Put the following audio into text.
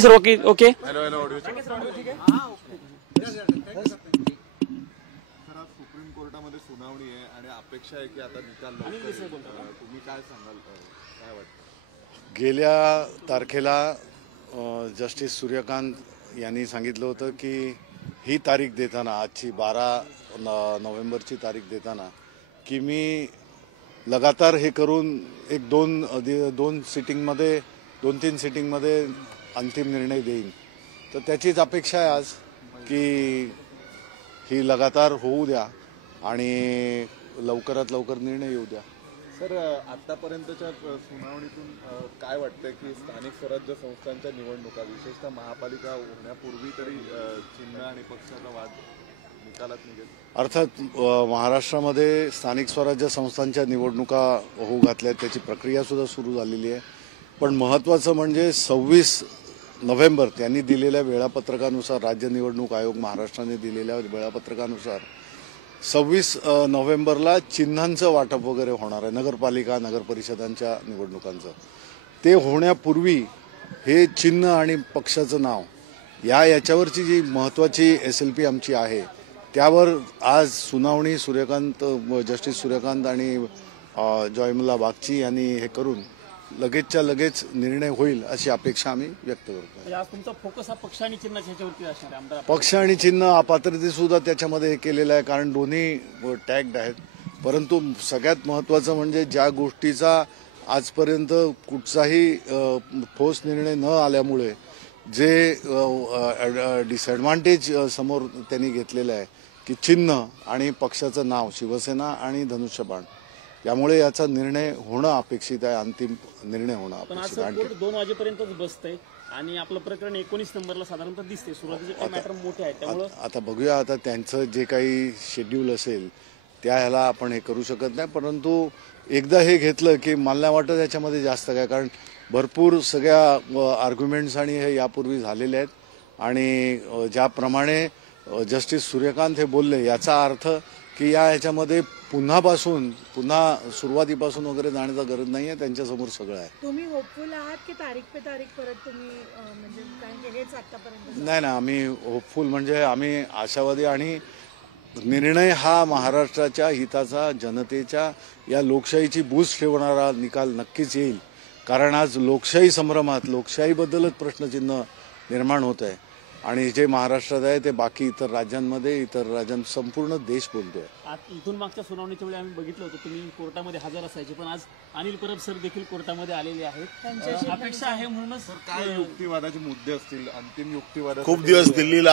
Sir okay okay supreme कोर्टामध्ये सुनावणी आहे आणि अपेक्षा आहे की आता निकाल लवकर. तुम्ही काय सांगाल, काय वाटतं? गेल्या तारखेला जस्टिस सूर्यकांत यांनी सांगितलं होतं की ही तारीख देताना, आजची 12 नोव्हेंबरची तारीख देताना, की मी लगातार हे करून एक दोन सिटिंगमध्ये 2-3 सिटिंगमध्ये अंतिम निर्णय देईन. तर त्याचीच अपेक्षा आहे आज की ही लगातार होऊ द्या आणि लवकरात लवकर निर्णय येऊ द्या. सर, आतापर्यंतच्या सुनावणीतून काय वाटतंय की स्थानिक स्वराज्य संस्थांच्या निवडणुका, विशेषतः महापालिका होण्यापूर्वी तरी चिन्ह आणि पक्षाचा वाद निकालात निघेल? अर्थात महाराष्ट्रामध्ये स्थानिक स्वराज्य संस्थांच्या निवडणुका होऊ घातल्या, त्याची प्रक्रिया सुद्धा सुरू झालेली आहे. पण महत्त्वाचं म्हणजे 26 नोव्हेंबर त्यांनी दिलेल्या वेळापत्रकानुसार, राज्य निवडणूक आयोग महाराष्ट्राने दिलेल्या वेळापत्रकानुसार 26 नोव्हेंबरला चिन्हांचं वाटप वगैरे होणार आहे, नगरपालिका नगरपरिषदांच्या निवडणुकांचं. ते होण्यापूर्वी हे चिन्ह आणि पक्षाचं नाव याच्यावरची जी महत्त्वाची SLP आमची आहे, त्यावर आज सुनावणी जस्टिस सूर्यकांत आणि जॉयमला बागची यांनी हे करून लगेचच्या लगेच निर्णय होईल अशी अपेक्षा आम्ही व्यक्त करतो. आज तुमचा फोकस हा पक्ष आणि चिन्हाच्या ह्याच्यावरती असणार आहे आमदार? पक्ष आणि चिन्ह अपात्रतेसुद्धा त्याच्यामध्ये हे केलेलं आहे, कारण दोन्ही टॅग्ड आहेत. परंतु सगळ्यात महत्त्वाचं म्हणजे ज्या गोष्टीचा आजपर्यंत कुठचाही ठोस निर्णय न आल्यामुळे जे डिसएडव्हान्टेज समोर त्यांनी घेतलेलं आहे की चिन्ह आणि पक्षाचं नाव शिवसेना आणि धनुष्यबाण, त्यामुळे याचा निर्णय होणं अपेक्षित आहे, अंतिम निर्णय होणं अपेक्षित आहे. 2 वाजेपर्यंतच बसतंय आणि आपलं प्रकरण 19 नंबरला साधारणतः दिसते. सुरुवातीचे काही मॅटर मोठे आहेत, त्यामुळे आता बघूया. आता त्यांचं जे काही शेड्यूल असेल त्या ह्याला आपण हे करू शकत नाही. परंतु एकदा हे घेतलं की मला नाही वाटत याच्यामध्ये जास्त काय, कारण भरपूर सगळ्या आर्ग्युमेंट्स आणि हे यापूर्वी झालेले आहेत. आणि ज्याप्रमाणे जस्टिस सूर्यकांत हे बोलले, याचा अर्थ की ह्याच्यामध्ये पुन्हा सुरुवातीपासून वगैरे जाण्याचा गरज नाही आहे. त्यांच्यासमोर सगळं आहे. तुम्ही होपफुल आहात की तारीख पे तारीख परत तुम्ही म्हणजे कारण की हेच आतापर्यंत? नाही, आम्ही होपफुल म्हणजे आम्ही आशावादी, आणि निर्णय हा महाराष्ट्राच्या हिताचा, जनतेच्या या लोकशाहीची बूज ठेवणारा निकाल नक्कीच येईल. कारण आज लोकशाही संभ्रमात लोकशाहीबद्दलच प्रश्नचिन्ह निर्माण होत आहे आणि जे महाराष्ट्रात आहे ते बाकी इतर राज्यांत संपूर्ण देश बोलतोय. इथून मागच्या सुनावणीच्या वेळी आम्ही बघितलं होतं तुम्ही कोर्टामध्ये हजर असायचे, पण आज अनिल परब सर देखील कोर्टामध्ये आलेले आहेत. अपेक्षा आहे म्हणूनच काय युक्तिवादाचे मुद्दे असतील, अंतिम युक्तिवाद खूप दिवस दिल्लीला